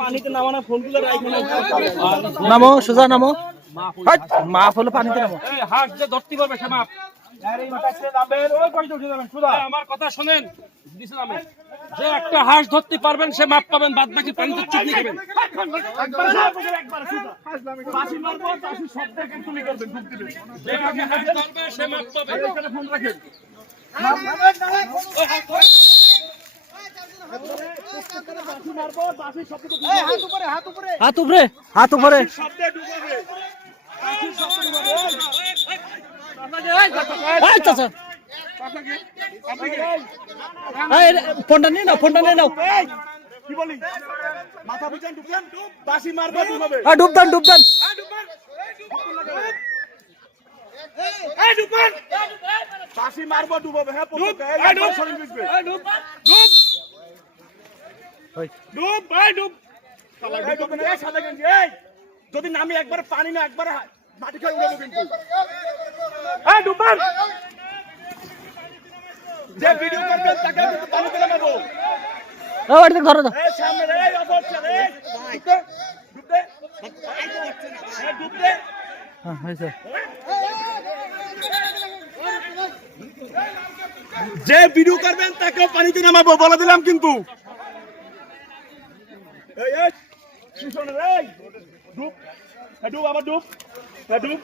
পানিতে নামানো ফোনগুলো নামো সোজা নামো মাপ হলো পানিতে নামো হাত যে ধরতে পারবে সে মাপ আমার কথা শোনেন যে একটা হাঁস ধরতে পারবেন সে মাপ পাবেন, বাদ বাকি পানিতে চুপনি খাবেন। সে মাপ পাবেন। হাত উপরে হাত উপরে ফোনটা নিয়ে নাও, ফোনটা নিয়ে নাও। কি বলি মাথা পিছন ডুবলেন, বাসি মারবো ডুবাবে। ডুব দেন ডুব দেন। বাসি মারবো ডুবাবে। হ্যাঁ যদি নামি একবার পানি না একবার মাটি খেয়ে উড়াবো কিন্তু। যে ভিডিও করবেন তাকে কিন্তু পানিতে নামাবো। ধরো তো সামনে রে অবস্থা রে ডুবতে হ্যাঁ হয়েছে। যে ভিডিও করবেন তাকে পানিতে নামাবো বলে দিলাম কিন্তু। ডুব আবার ডুব ডুব।